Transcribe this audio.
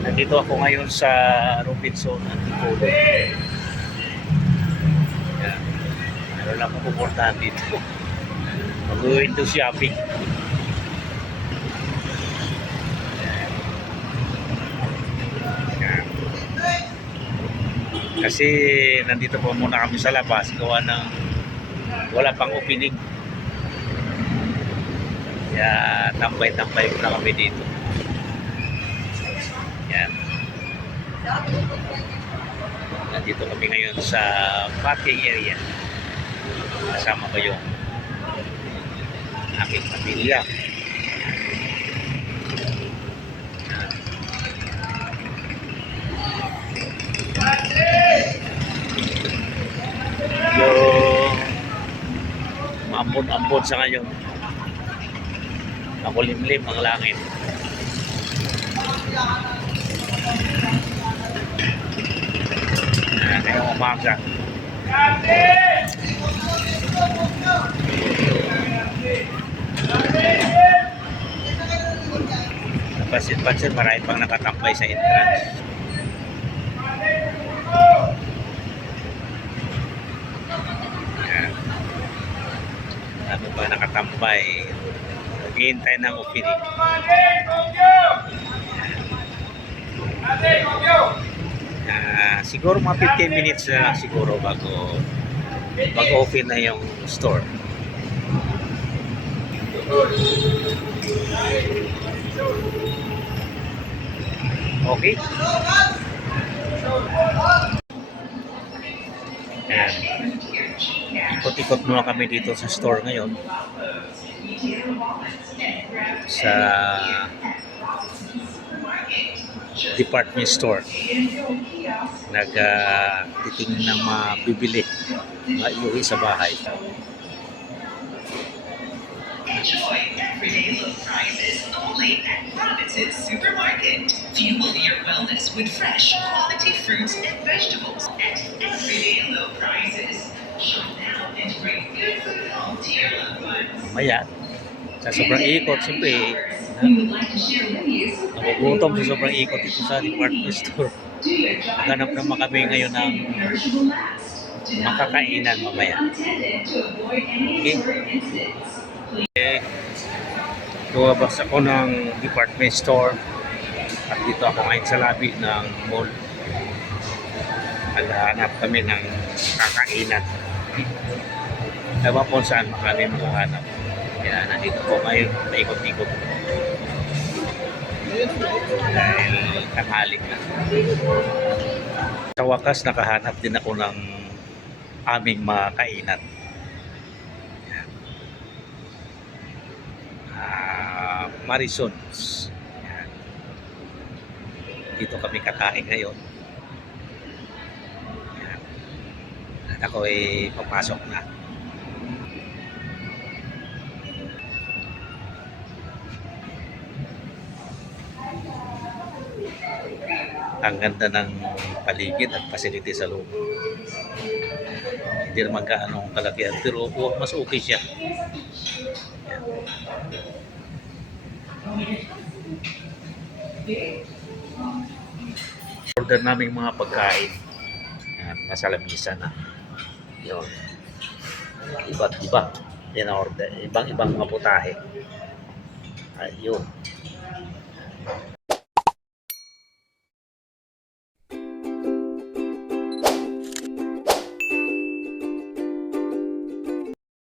Nandito ako ngayon sa Robinson Antipolo. Yan. Meron lang akong pupuntahan dito. Mag-window shopping. Yan. Kasi nandito po muna kami sa labas. Gawa ng wala pang opening. Kaya tambay-tambay muna kami dito. Yan. Nandito kami ngayon sa parking area. Kasama ko yung aking pamilya. Yung maambon-ambon sa ngayon. Makulimlim ang langit. Ngayong umaga. Pansin-pansin, marami pang nakatambay sa entrance. Yan. Marami pang nakatambay. Naghihintay ng opening. Siguro mga 15 minutes na lang siguro bago open na yung store. Okay. Ayan. Ikot-ikot muna kami dito sa store ngayon. Sa department store. Nagtitingin ng mabibili, maiuwi sa bahay. Enjoy everyday low prices only at Robinsons Supermarket. Fuel your wellness with fresh, quality fruits and vegetables at everyday low prices. Shop now and bring good food home to your loved ones. Maya, sa sobrang ikot, siyempre, nagugutom sa sobrang ikot ito sa department store. Ganap naman kami ngayon ng makakainan mamaya. Okay. Lumabas ako ng department store at dito ako ngayon sa lobby ng mall. Naghahanap kami ng kakainan. Ewan po saan kami makahanap. Kaya nandito po ngayon, naikot-ikot. Dahil tanghalik na. Sa wakas, nakahanap din ako ng aming mga kainan. Marisons. Dito kami kakain ngayon. At ako ay papasok na. Ang ganda ng paligid at facility sa loob. Hindi naman gaano kalakihan, pero mas okay siya. Order naming mga pagkain. Yan, nasa lamisa na. Yun. Iba't iba. Yan ang order. Ibang-ibang mga putahe. Ayun.